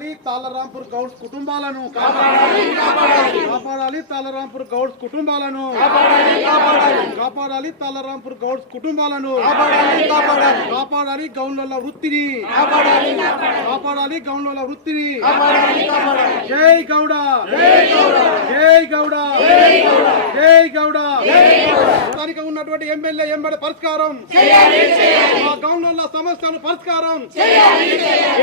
కాపాడాలి తాళరాంపూర్ గౌడ్స్ కుటుంబాలను కాపాడాలి తాళరాంపూర్ గౌడ్స్ కుటుంబాలను కాపాడాలి తాళరాంపూర్ గౌడ్స్ కుటుంబాలను కాపాడాలి గౌన్ల వృత్తిని కాపాడాలి గౌన్ల వృత్తిని జై గౌడ జై గౌడ. జై గౌడ స్థానిక ఉన్నటువంటి ఎమ్మెల్యే ఎమ్మెల్యే పరిష్కారం. మా గౌన్ల సమస్యలు పరిష్కారం.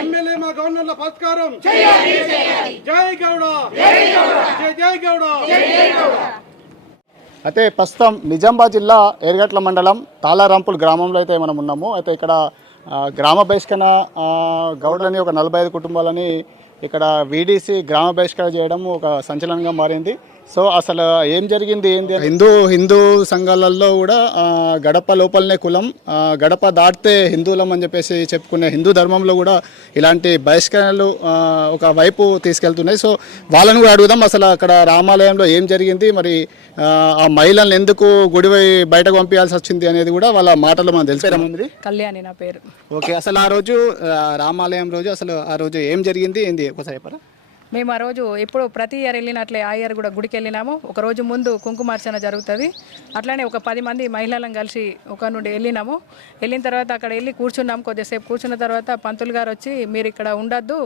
ఎమ్మెల్యే మా గవర్నర్ల పరిష్కారం. జై గౌడ. జై జై గౌడ. అయితే ప్రస్తుతం నిజామాబాద్ జిల్లా ఎరగట్ల మండలం తాళారాంపుల్ గ్రామంలో అయితే మనం ఉన్నాము. అయితే ఇక్కడ గ్రామ బహిష్కరణ గౌడ్లని ఒక నలభై ఐదు కుటుంబాలని ఇక్కడ వీడీసీ గ్రామ బహిష్కరణ చేయడం ఒక సంచలనంగా మారింది. సో అసలు ఏం జరిగింది ఏంది హిందూ హిందూ సంఘాలలో కూడా ఆ, గడప లోపలనే కులం గడప దాటితే హిందువులం అని చెప్పేసి చెప్పుకునే హిందూ ధర్మంలో కూడా ఇలాంటి బహిష్కరణలు ఒక వైపు తీసుకెళ్తున్నాయి. సో వాళ్ళని కూడా అడుగుదాం అసలు అక్కడ రామాలయంలో ఏం జరిగింది మరి ఆ, మహిళలను ఎందుకు గుడి వై- బయటకు పంపించాల్సి వచ్చింది అనేది కూడా వాళ్ళ మాటలు మనం తెలుసు కళ్యాణి నా పేరు. ఓకే అసలు ఆ రోజు రామాలయం రోజు అసలు ఆ రోజు ఏం జరిగింది ఏంది? ఒకసారి చెప్పరా? మేము ఆ రోజు ఎప్పుడు ప్రతి ఇయర్ వెళ్ళినట్లే ఆ ఇయర్ కూడా గుడికి వెళ్ళినాము. ఒక రోజు ముందు కుంకుమార్చన జరుగుతుంది. అట్లానే ఒక పది మంది మహిళలను కలిసి ఒక నుండి వెళ్ళినాము. వెళ్ళిన తర్వాత అక్కడ వెళ్ళి కూర్చున్నాము కొద్దిసేపు కూర్చున్న తర్వాత పంతులు గారు వచ్చి మీరు ఇక్కడ ఉండొద్దు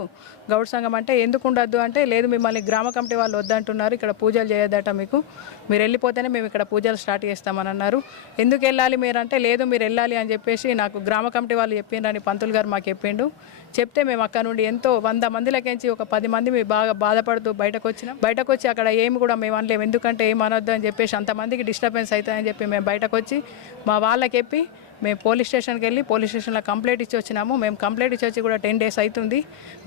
గౌడ్ సంఘం అంటే ఎందుకు ఉండొద్దు అంటే లేదు మిమ్మల్ని గ్రామ కమిటీ వాళ్ళు వద్దంటున్నారు ఇక్కడ పూజలు చేయొద్దట మీకు. మీరు వెళ్ళిపోతేనే మేము ఇక్కడ పూజలు స్టార్ట్ చేస్తామని అన్నారు. ఎందుకు వెళ్ళాలి మీరు అంటే లేదు మీరు వెళ్ళాలి అని చెప్పేసి నాకు గ్రామ కమిటీ వాళ్ళు చెప్పిండ్రని పంతులు గారు మాకు చెప్పిండు. చెప్తే మేము అక్కడ నుండి ఎంతో వంద మందిలకించి ఒక పది మంది మేము బాగా బాధపడుతూ బయటకు వచ్చినాం. బయటకు వచ్చి అక్కడ ఏమి కూడా మేము అనలేము. ఎందుకంటే ఏం అనొద్దు అని చెప్పేసి అంతమందికి డిస్టర్బెన్స్ అవుతుందని చెప్పి మేము బయటకు వచ్చి మా వాళ్ళకి చెప్పి మేము పోలీస్ స్టేషన్కి వెళ్ళి పోలీస్ స్టేషన్లో కంప్లైంట్ ఇచ్చి వచ్చినాము. మేము కంప్లైంట్ ఇచ్చి వచ్చి కూడా టెన్ డేస్ అవుతుంది.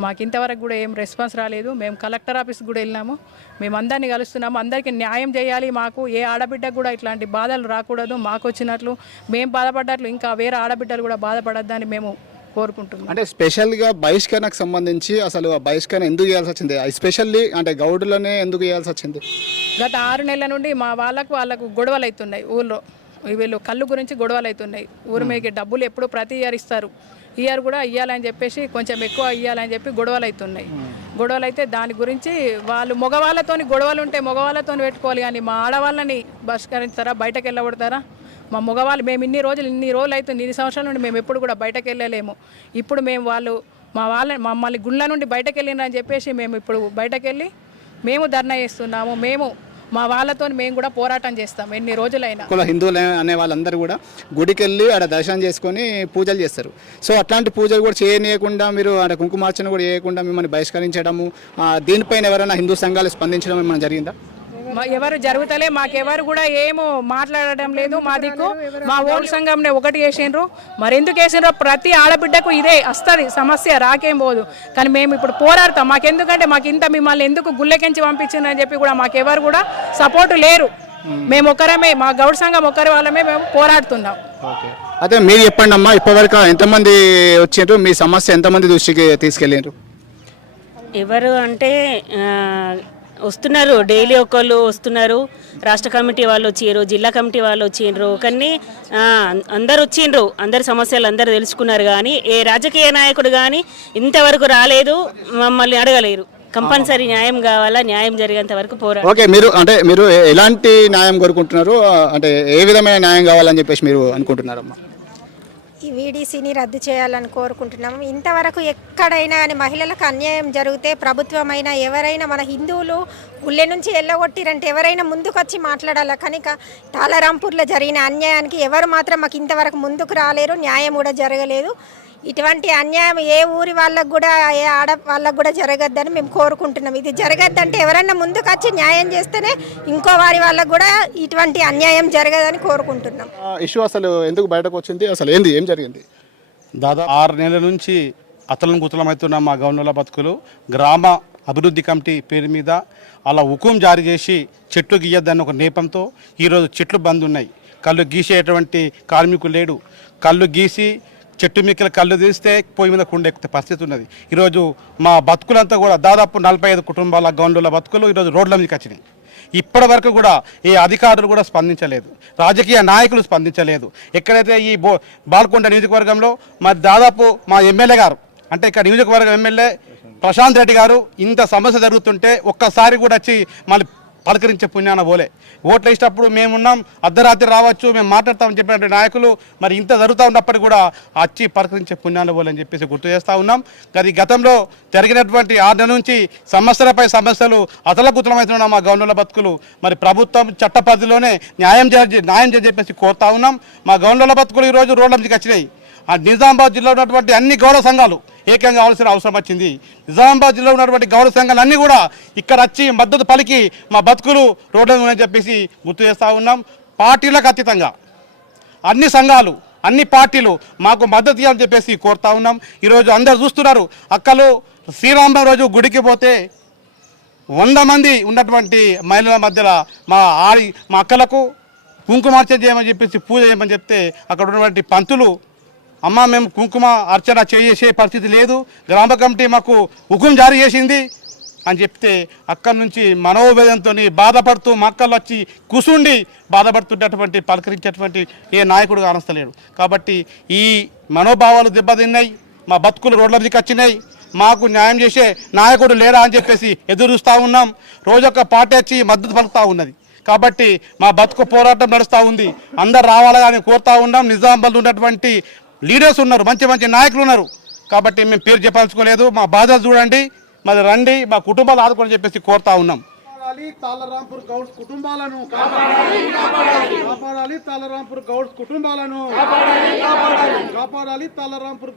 మాకు ఇంతవరకు కూడా ఏం రెస్పాన్స్ రాలేదు. మేము కలెక్టర్ ఆఫీస్ కూడా వెళ్ళినాము. మేము అందరినీ కలుస్తున్నాము. అందరికీ న్యాయం చేయాలి మాకు. ఏ ఆడబిడ్డకు కూడా ఇట్లాంటి బాధలు రాకూడదు. మాకు వచ్చినట్లు మేము బాధపడ్డట్లు ఇంకా వేరే ఆడబిడ్డలు కూడా బాధపడద్దని మేము కోరుకుంటున్నాం. అంటే స్పెషల్గా బహిష్కరణకు సంబంధించి అసలు ఆ బహిష్కరణ ఎందుకు చేయాల్సి వచ్చింది? ఎస్పెషల్లీ అంటే గౌడులనే ఎందుకు చేయాల్సి వచ్చింది? గత ఆరు నెలల నుండి మా వాళ్ళకు వాళ్ళకు గొడవలు అవుతున్నాయి ఊళ్ళో వీళ్ళు కళ్ళు గురించి గొడవలు అవుతున్నాయి. ఊరి మీదకి డబ్బులు ఎప్పుడు ప్రతి ఇయర్ ఇస్తారు. ఇయర్ కూడా ఇవ్వాలని చెప్పేసి కొంచెం ఎక్కువ ఇవ్వాలని చెప్పి గొడవలు అవుతున్నాయి. గొడవలు అయితే దాని గురించి వాళ్ళు మగవాళ్ళతోని గొడవలు ఉంటే మగవాళ్ళతోని పెట్టుకోవాలి కానీ మా ఆడవాళ్ళని బహిష్కరిస్తారా బయటకు వెళ్ళబడతారా? మా మగవాళ్ళు మేము ఇన్ని రోజులు ఇన్ని రోజులు అవుతుంది ఇన్ని సంవత్సరాల నుండి మేము ఎప్పుడు కూడా బయటకు వెళ్ళలేము. ఇప్పుడు మేము వాళ్ళు మా వాళ్ళ మమ్మల్ని గుళ్ళ నుండి బయటకు వెళ్ళిండ్రని చెప్పేసి మేము ఇప్పుడు బయటకు వెళ్ళి మేము ధర్నా చేస్తున్నాము. మేము మా వాళ్ళతో మేము కూడా పోరాటం చేస్తాం ఎన్ని రోజులైనా. కుల హిందువులు అనే వాళ్ళందరూ కూడా గుడికి వెళ్ళి ఆడ దర్శనం చేసుకొని పూజలు చేస్తారు. సో అట్లాంటి పూజలు కూడా చేయనీయకుండా మీరు ఆడ కుంకుమార్చన కూడా చేయకుండా మిమ్మల్ని బహిష్కరించడము దీనిపైన ఎవరైనా హిందూ సంఘాలు స్పందించడం ఏమైనా జరిగిందా? ఎవరు జరుగుతలే మాకెవరు కూడా ఏమో మాట్లాడడం లేదు. మా దిక్కు మా ఓటు సంఘంనే ఒకటి వేసిండ్రు. మరి ఎందుకు వేసిండ్రో ప్రతి ఆడబిడ్డకు ఇదే వస్తుంది సమస్య రాకేం పోదు. కానీ మేము ఇప్పుడు పోరాడతాం. మాకెందుకంటే మాకు ఇంత మిమ్మల్ని ఎందుకు గుళ్ళెకించి పంపించిందని చెప్పి కూడా మాకెవరు కూడా సపోర్ట్ లేరు. మేము. ఒకరమే మా గౌడ్ సంఘం ఒకరి వాళ్ళమే మేము పోరాడుతున్నాం. ఓకే. అదే మీరు చెప్పండి అమ్మా ఇప్పటివరకు ఎంతమంది వచ్చారు మీ సమస్య ఎంతమంది దృష్టికి తీసుకెళ్ళారు ఎవరు అంటే వస్తున్నారు. డైలీ ఒకళ్ళు వస్తున్నారు. రాష్ట్ర కమిటీ వాళ్ళు వచ్చిండ్రు జిల్లా కమిటీ వాళ్ళు వచ్చిండ్రు కానీ అందరు వచ్చిండ్రు అందరి సమస్యలు అందరు తెలుసుకున్నారు కానీ ఏ రాజకీయ నాయకుడు కానీ ఇంతవరకు రాలేదు మమ్మల్ని అడగలేరు. కంపల్సరీ న్యాయం కావాలా న్యాయం జరిగేంత వరకు పోరాడు. ఓకే మీరు అంటే మీరు ఎలాంటి న్యాయం కోరుకుంటున్నారు? అంటే ఏ విధమైన న్యాయం కావాలని చెప్పేసి మీరు అనుకుంటున్నారమ్మా? ఈ వీడీసీని రద్దు చేయాలని కోరుకుంటున్నాము. ఇంతవరకు ఎక్కడైనా కానీ మహిళలకు అన్యాయం జరిగితే ప్రభుత్వమైనా ఎవరైనా మన హిందువులు గుళ్ళె నుంచి వెళ్ళగొట్టిరంటే ఎవరైనా ముందుకొచ్చి మాట్లాడాలా? కానీ కనుక తాళరాంపూర్లో జరిగిన అన్యాయానికి ఎవరు మాత్రం మాకు ఇంతవరకు ముందుకు రాలేరు న్యాయం కూడా జరగలేదు. ఇటువంటి అన్యాయం ఏ ఊరి వాళ్ళకు కూడా ఏ ఆడ వాళ్ళకు కూడా జరగద్దని మేము కోరుకుంటున్నాం. ఇది జరగద్దంటే ఎవరన్నా ముందుకు వచ్చి న్యాయం చేస్తేనే ఇంకో వారి వాళ్ళకు కూడా ఇటువంటి అన్యాయం జరగదని కోరుకుంటున్నాం. ఇష్యూ అసలు ఎందుకు బయటకు వచ్చింది? అసలు ఏంది? ఏం జరిగింది? దాదాపు ఆరు నెలల నుంచి అతలం కుతలమవుతున్న మా గవర్నర్ల బతుకులు గ్రామ అభివృద్ధి కమిటీ పేరు మీద అలా హుకుం జారీ చేసి చెట్లు గీయొద్దని ఒక నేపంతో ఈరోజు చెట్లు బంద్ ఉన్నాయి. కళ్ళు గీసేటువంటి కార్మికులు లేడు. కళ్ళు గీసి చెట్టు మిక్కల కళ్ళు తీస్తే పొయ్యి మీద కుండెక్కితే పరిస్థితి ఉన్నది. ఈరోజు మా బతుకులంతా కూడా దాదాపు నలభై ఐదు కుటుంబాల గౌండ్ల బతుకులు ఈరోజు రోడ్ల మీదకి వచ్చినాయి. ఇప్పటి వరకు కూడా ఏ అధికారులు కూడా స్పందించలేదు. రాజకీయ నాయకులు స్పందించలేదు. ఎక్కడైతే ఈ బో బాల్కొండ నియోజకవర్గంలో మరి దాదాపు మా ఎమ్మెల్యే గారు అంటే ఇక్కడ నియోజకవర్గం ఎమ్మెల్యే ప్రశాంత్ రెడ్డి గారు ఇంత సమస్య జరుగుతుంటే ఒక్కసారి కూడా వచ్చి మళ్ళీ పలకరించే పుణ్యాన పోలే ఓట్లు వేసేటప్పుడు మేమున్నాం అర్ధరాత్రి రావచ్చు మేము మాట్లాడతామని చెప్పినటువంటి నాయకులు మరి ఇంత జరుగుతూ ఉన్నప్పటికీ కూడా వచ్చి పలకరించే పుణ్యాన పోలే అని చెప్పేసి గుర్తు చేస్తూ ఉన్నాం. కానీ గతంలో జరిగినటువంటి ఆరు నుంచి సమస్యలపై సమస్యలు అతలకుతలమవుతున్న మా గవర్నర్ల బతుకులు మరి ప్రభుత్వం చట్ట పరిధిలోనే న్యాయం చేయాలి న్యాయం చేసి చెప్పేసి కోరుతా ఉన్నాం. మా గవర్నర్ల బతుకులు ఈరోజు రోడ్ల నుంచి వచ్చినాయి. ఆ నిజామాబాద్ జిల్లాలో ఉన్నటువంటి అన్ని గౌరవ సంఘాలు ఏకంగా కావాల్సిన అవసరం వచ్చింది. నిజామాబాద్ జిల్లాలో ఉన్నటువంటి గౌరవ సంఘాలు అన్నీ కూడా ఇక్కడ వచ్చి మద్దతు పలికి మా బతుకులు రోడ్ల అని ఉన్నాయని చెప్పేసి గుర్తు చేస్తూ ఉన్నాం. పార్టీలకు అతీతంగా అన్ని సంఘాలు అన్ని పార్టీలు మాకు మద్దతు ఇవ్వాలని చెప్పేసి కోరుతా ఉన్నాం. ఈరోజు అందరు చూస్తున్నారు అక్కలు శ్రీరామ రోజు గుడికి పోతే వంద మంది ఉన్నటువంటి మహిళల మధ్యలో మా ఆడి మా అక్కలకు కుంకుమార్చన చేయమని చెప్పేసి పూజ చేయమని చెప్తే అక్కడ ఉన్నటువంటి పంతులు అమ్మ మేము కుంకుమ అర్చన చేసే పరిస్థితి లేదు. గ్రామ కమిటీ మాకు హుకుం జారీ చేసింది అని చెప్తే అక్కడి నుంచి మనోవేదంతో బాధపడుతూ మక్కలు వచ్చి కూసుండి బాధపడుతున్నటువంటి పలకరించేటువంటి ఏ నాయకుడు కానస్తలేడు. కాబట్టి ఈ మనోభావాలు దెబ్బతిన్నాయి మా బతుకులు రోడ్ల మీదకి వచ్చినాయి మాకు న్యాయం చేసే నాయకుడు లేడా అని చెప్పేసి ఎదురు చూస్తూ ఉన్నాం. రోజొక్క పాట వచ్చి మద్దతు పలుకుతూ ఉన్నది. కాబట్టి మా బతుకు పోరాటం నడుస్తూ ఉంది. అందరు రావాలని కోరుతా ఉన్నాం. నిజామాబాద్లో ఉన్నటువంటి లీడర్స్ ఉన్నారు మంచి మంచి నాయకులు ఉన్నారు. కాబట్టి మేము పేరు చెప్పాల్చుకోలేదు మా బాధలు చూడండి మరి రండి మా కుటుంబాలు ఆదుకొని చెప్పేసి కోరుతా ఉన్నాం. తాళరాంపూర్ గౌడ్స్ కుటుంబాలను కాపాడాలి గౌడ్స్ కుటుంబాలను. కాపాడాలి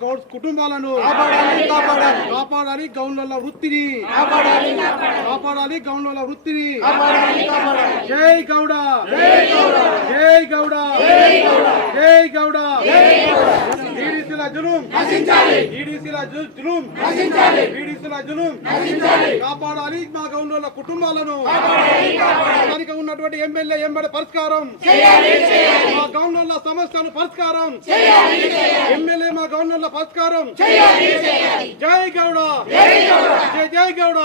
గౌడ్స్ కుటుంబాలను. కాపాడాలి కాపాడాలి. కాపాడాలి గౌన్ల వృత్తిని. కాపాడాలి కాపాడాలి. గౌన్ల వృత్తిని. కాపాడాలి కాపాడాలి. జై గౌడ. జై గౌడ! జై గౌడ! గౌడ! గౌడ! ఈడీసీల జులుం! ఈడీసీల జులుం! ఈడీసీల జులుం! కాపాడాలి మా గౌన్ల కుటుంబాలను! స్థానిక ఉన్నటువంటి ఎమ్మెల్యే ఎంబడి పరిష్కారం! మా గవర్నర్ల సమస్యలు పరిష్కారం! ఎమ్మెల్యే మా గవర్నర్ల పరిష్కారం! జై గౌడ! జై జై గౌడ!